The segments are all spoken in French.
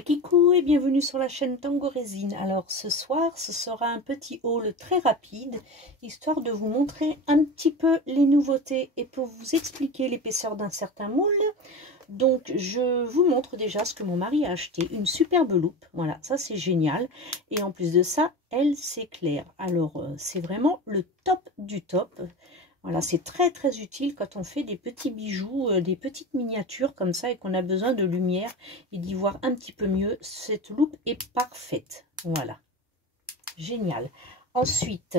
Et coucou et bienvenue sur la chaîne Tango Résine. Alors ce soir ce sera un petit haul très rapide, histoire de vous montrer un petit peu les nouveautés et pour vous expliquer l'épaisseur d'un certain moule. Donc je vous montre déjà ce que mon mari a acheté, une superbe loupe, voilà, ça c'est génial. Et en plus de ça, elle s'éclaire. Alors c'est vraiment le top du top. Voilà, c'est très très utile quand on fait des petits bijoux, des petites miniatures comme ça et qu'on a besoin de lumière et d'y voir un petit peu mieux. Cette loupe est parfaite. Voilà, génial. Ensuite,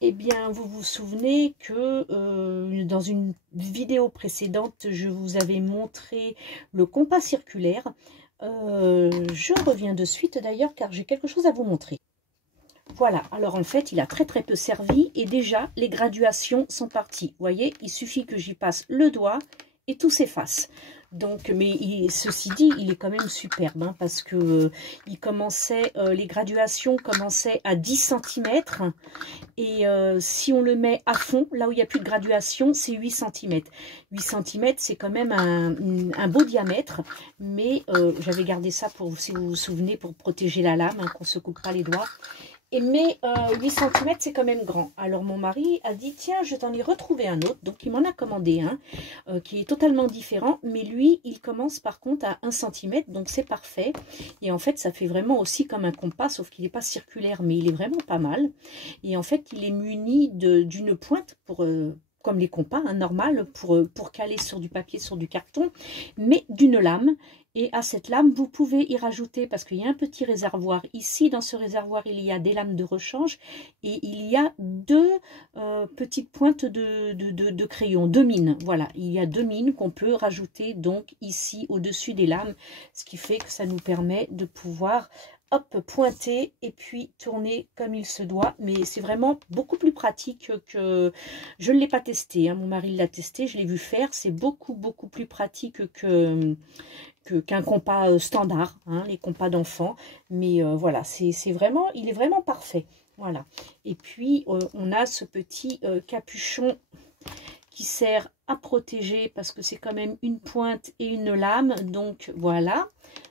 eh bien, vous vous souvenez que dans une vidéo précédente, je vous avais montré le compas circulaire. Je reviens de suite d'ailleurs car j'ai quelque chose à vous montrer. Voilà, alors en fait, il a très très peu servi et déjà, les graduations sont parties. Vous voyez, il suffit que j'y passe le doigt et tout s'efface. Donc, mais ceci dit, il est quand même superbe hein, parce que il commençait, les graduations commençaient à 10 cm et si on le met à fond, là où il n'y a plus de graduation, c'est 8 cm. 8 cm, c'est quand même un beau diamètre, mais j'avais gardé ça pour, si vous vous souvenez, pour protéger la lame, hein, qu'on ne se coupe pas les doigts. Mais 8 cm, c'est quand même grand. Alors, mon mari a dit, tiens, je t'en ai retrouvé un autre. Donc, il m'en a commandé un qui est totalement différent. Mais lui, il commence par contre à 1 cm. Donc, c'est parfait. Et en fait, ça fait vraiment aussi comme un compas, sauf qu'il n'est pas circulaire, mais il est vraiment pas mal. Et en fait, il est muni d'une pointe pour... comme les compas, hein, normal, pour caler sur du papier, sur du carton, mais d'une lame. Et à cette lame, vous pouvez y rajouter, parce qu'il y a un petit réservoir. Ici, dans ce réservoir, il y a des lames de rechange et il y a deux petites pointes de crayon, deux mines. Voilà, il y a deux mines qu'on peut rajouter donc ici au-dessus des lames, ce qui fait que ça nous permet de pouvoir... hop, pointer et puis tourner comme il se doit. Mais c'est vraiment beaucoup plus pratique que... Je ne l'ai pas testé, hein. Mon mari l'a testé, je l'ai vu faire. C'est beaucoup plus pratique qu'un compas standard, hein, les compas d'enfants. Mais voilà, c'est vraiment, il est vraiment parfait. Voilà. Et puis, on a ce petit capuchon qui sert à protéger parce que c'est quand même une pointe et une lame, donc voilà,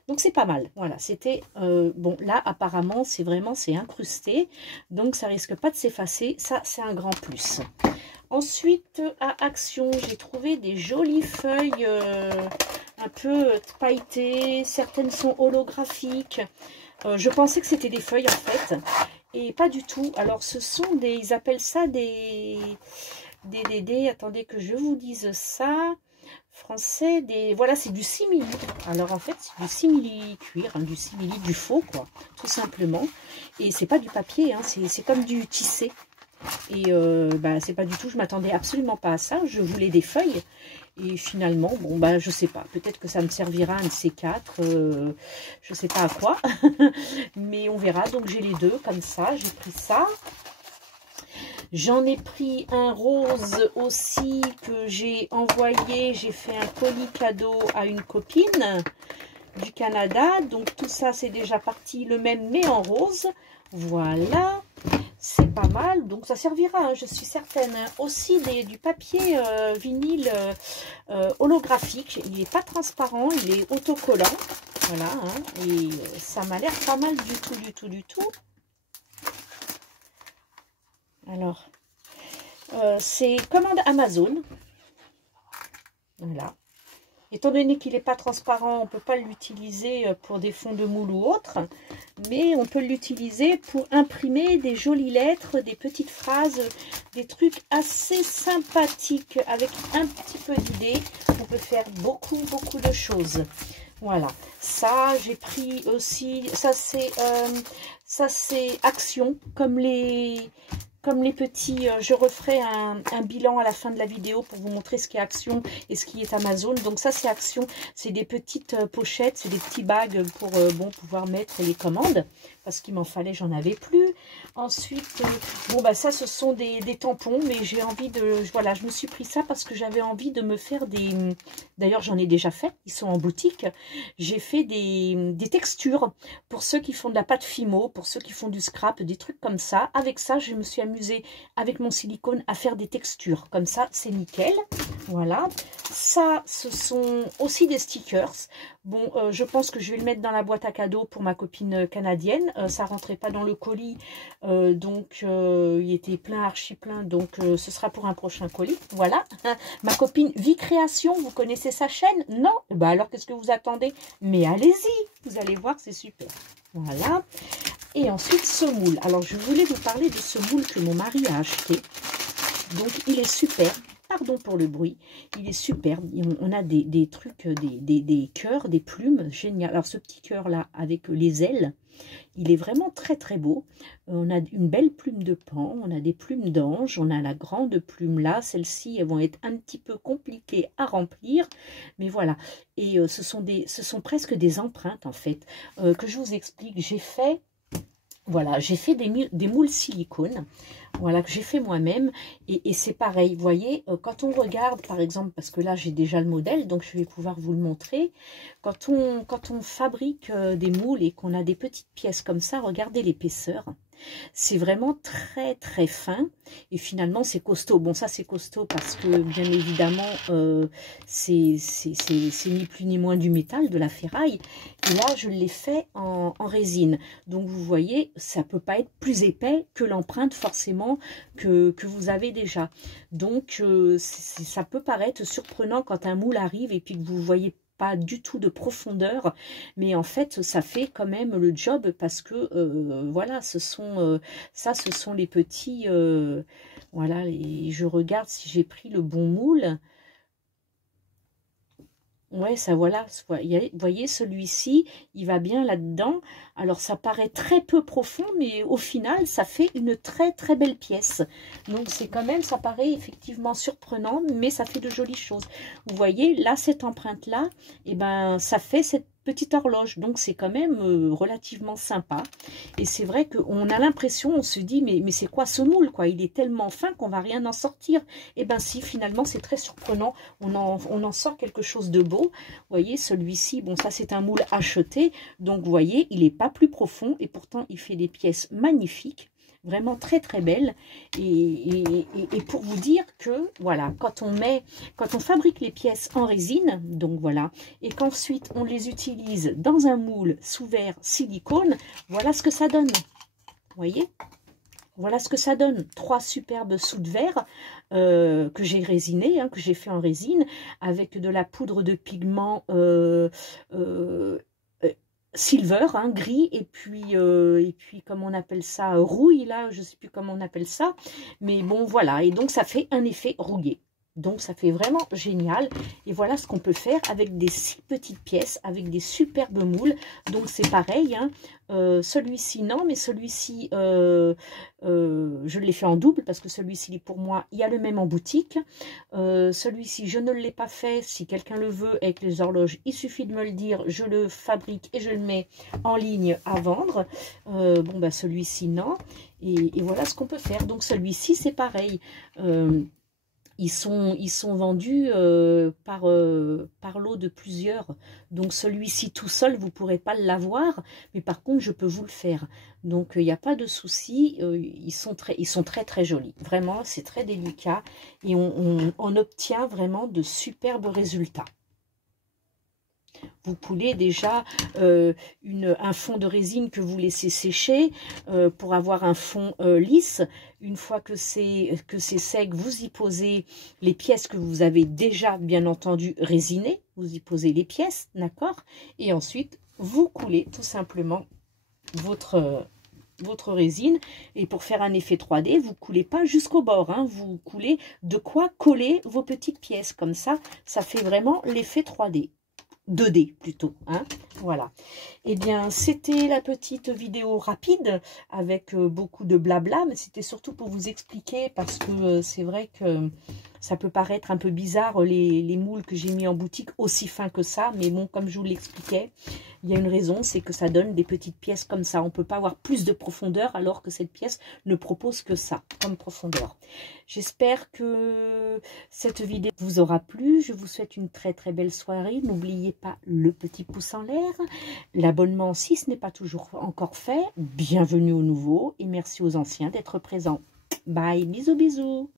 donc c'est pas mal. Voilà, c'était bon, là apparemment c'est vraiment, c'est incrusté, donc ça risque pas de s'effacer, ça c'est un grand plus. Ensuite, à Action, j'ai trouvé des jolies feuilles un peu pailletées, certaines sont holographiques. Je pensais que c'était des feuilles en fait, et pas du tout. Alors ce sont des, ils appellent ça des attendez que je vous dise ça, français, voilà, c'est du simili. Alors en fait, c'est du simili cuir, hein, du simili, du faux, quoi, tout simplement. Et c'est pas du papier, hein, c'est comme du tissé. Et bah, c'est pas du tout, je m'attendais absolument pas à ça, je voulais des feuilles. Et finalement, bon, bah, je sais pas, peut-être que ça me servira un de ces quatre, je sais pas à quoi, mais on verra. Donc j'ai les deux, comme ça, j'ai pris ça. J'en ai pris un rose aussi que j'ai envoyé. J'ai fait un colis cadeau à une copine du Canada. Donc tout ça, c'est déjà parti. Le même, mais en rose. Voilà. C'est pas mal. Donc ça servira, hein, je suis certaine. Aussi du papier vinyle holographique. Il n'est pas transparent. Il est autocollant. Voilà. Hein, et ça m'a l'air pas mal du tout. Alors, c'est commande Amazon. Voilà. Étant donné qu'il n'est pas transparent, on ne peut pas l'utiliser pour des fonds de moule ou autre. Mais on peut l'utiliser pour imprimer des jolies lettres, des petites phrases, des trucs assez sympathiques. Avec un petit peu d'idées, on peut faire beaucoup de choses. Voilà. Ça, j'ai pris aussi... Ça, c'est Action, comme les petits, je referai un bilan à la fin de la vidéo pour vous montrer ce qui est Action et ce qui est Amazon. Donc ça c'est Action, c'est des petites pochettes, c'est des petits bags pour bon, pouvoir mettre les commandes. Parce qu'il m'en fallait, j'en avais plus. Ensuite, bon bah ça ce sont des tampons, mais j'ai envie de... Voilà, je me suis pris ça parce que j'avais envie de me faire des... D'ailleurs j'en ai déjà fait, ils sont en boutique. J'ai fait des textures pour ceux qui font de la pâte Fimo, pour ceux qui font du scrap, des trucs comme ça. Avec ça, je me suis m'amuser avec mon silicone à faire des textures. Comme ça, c'est nickel. Voilà. Ça, ce sont aussi des stickers. Bon, je pense que je vais le mettre dans la boîte à cadeaux pour ma copine canadienne. Ça rentrait pas dans le colis, donc il était plein, archi plein. Donc, ce sera pour un prochain colis. Voilà. Ma copine Vie Création, vous connaissez sa chaîne? Non? Bah alors, qu'est-ce que vous attendez? Mais allez-y, vous allez voir, c'est super. Voilà. Et ensuite, ce moule. Alors, je voulais vous parler de ce moule que mon mari a acheté. Donc, il est super. Pardon pour le bruit. Il est superbe. On a des trucs, des cœurs, des plumes. Génial. Alors, ce petit cœur-là, avec les ailes, il est vraiment très, très beau. On a une belle plume de pan. On a des plumes d'ange. On a la grande plume là. Celles-ci, elles vont être un petit peu compliquées à remplir. Mais voilà. Et ce sont presque des empreintes, en fait, que je vous explique. J'ai fait... Voilà, j'ai fait des moules silicone, voilà, que j'ai fait moi-même, et c'est pareil, vous voyez, quand on regarde, par exemple, parce que là, j'ai déjà le modèle, donc je vais pouvoir vous le montrer, quand on fabrique des moules et qu'on a des petites pièces comme ça, regardez l'épaisseur, c'est vraiment très très fin et finalement c'est costaud. Bon, ça c'est costaud parce que bien évidemment c'est ni plus ni moins du métal, de la ferraille. Et là je l'ai fait en résine. Donc vous voyez, ça peut pas être plus épais que l'empreinte forcément que vous avez déjà. Donc ça peut paraître surprenant quand un moule arrive et puis que vous voyez pas du tout de profondeur, mais en fait ça fait quand même le job parce que voilà, ce sont les petits voilà, et je regarde si j'ai pris le bon moule. Ouais, ça voilà, vous voyez, celui-ci, il va bien là-dedans. Alors, ça paraît très peu profond, mais au final, ça fait une très, très belle pièce. Donc, c'est quand même, ça paraît effectivement surprenant, mais ça fait de jolies choses. Vous voyez, là, cette empreinte-là, eh ben, ça fait cette petite horloge. Donc, c'est quand même relativement sympa. Et c'est vrai qu'on a l'impression, on se dit, mais c'est quoi ce moule, quoi? Il est tellement fin qu'on va rien en sortir. Eh ben, si, finalement, c'est très surprenant. On en sort quelque chose de beau. Vous voyez, celui-ci, bon, ça, c'est un moule acheté. Donc, vous voyez, il n'est pas plus profond. Et pourtant, il fait des pièces magnifiques. Vraiment très très belle et pour vous dire que voilà, quand on fabrique les pièces en résine, donc voilà, et qu'ensuite on les utilise dans un moule sous verre silicone, voilà ce que ça donne. Vous voyez, voilà ce que ça donne. 3 superbes sous de verre que j'ai résiné, hein, que j'ai fait en résine avec de la poudre de pigment silver, hein, gris, et puis comme on appelle ça, rouille, là, je sais plus comment on appelle ça, mais bon, voilà, et donc ça fait un effet rouillé. Donc ça fait vraiment génial. Et voilà ce qu'on peut faire avec des si petites pièces, avec des superbes moules. Donc c'est pareil, hein. Celui-ci non, mais celui-ci je l'ai fait en double parce que celui-ci pour moi, il y a le même en boutique. Celui-ci je ne l'ai pas fait. Si quelqu'un le veut avec les horloges, il suffit de me le dire, je le fabrique et je le mets en ligne à vendre. Bon bah celui-ci non. Et voilà ce qu'on peut faire. Donc celui-ci c'est pareil. Ils sont vendus par lot de plusieurs. Donc celui-ci tout seul, vous ne pourrez pas l'avoir. Mais par contre, je peux vous le faire. Donc il n'y a pas de souci. Ils sont très très jolis. Vraiment, c'est très délicat. Et on obtient vraiment de superbes résultats. Vous coulez déjà un fond de résine que vous laissez sécher pour avoir un fond lisse. Une fois que c'est sec, vous y posez les pièces que vous avez déjà, bien entendu, résinées. Vous y posez les pièces, d'accord? Et ensuite, vous coulez tout simplement votre résine. Et pour faire un effet 3D, vous coulez pas jusqu'au bord, hein, vous coulez de quoi coller vos petites pièces. Comme ça, ça fait vraiment l'effet 3D. 2D plutôt, hein, voilà. Eh bien, c'était la petite vidéo rapide avec beaucoup de blabla, mais c'était surtout pour vous expliquer parce que c'est vrai que ça peut paraître un peu bizarre les moules que j'ai mis en boutique aussi fins que ça, mais bon, comme je vous l'expliquais, il y a une raison, c'est que ça donne des petites pièces comme ça. On ne peut pas avoir plus de profondeur alors que cette pièce ne propose que ça comme profondeur. J'espère que cette vidéo vous aura plu. Je vous souhaite une très très belle soirée. N'oubliez pas le petit pouce en l'air, l'abonnement si ce n'est pas toujours encore fait. Bienvenue aux nouveaux et merci aux anciens d'être présents. Bye, bisous bisous.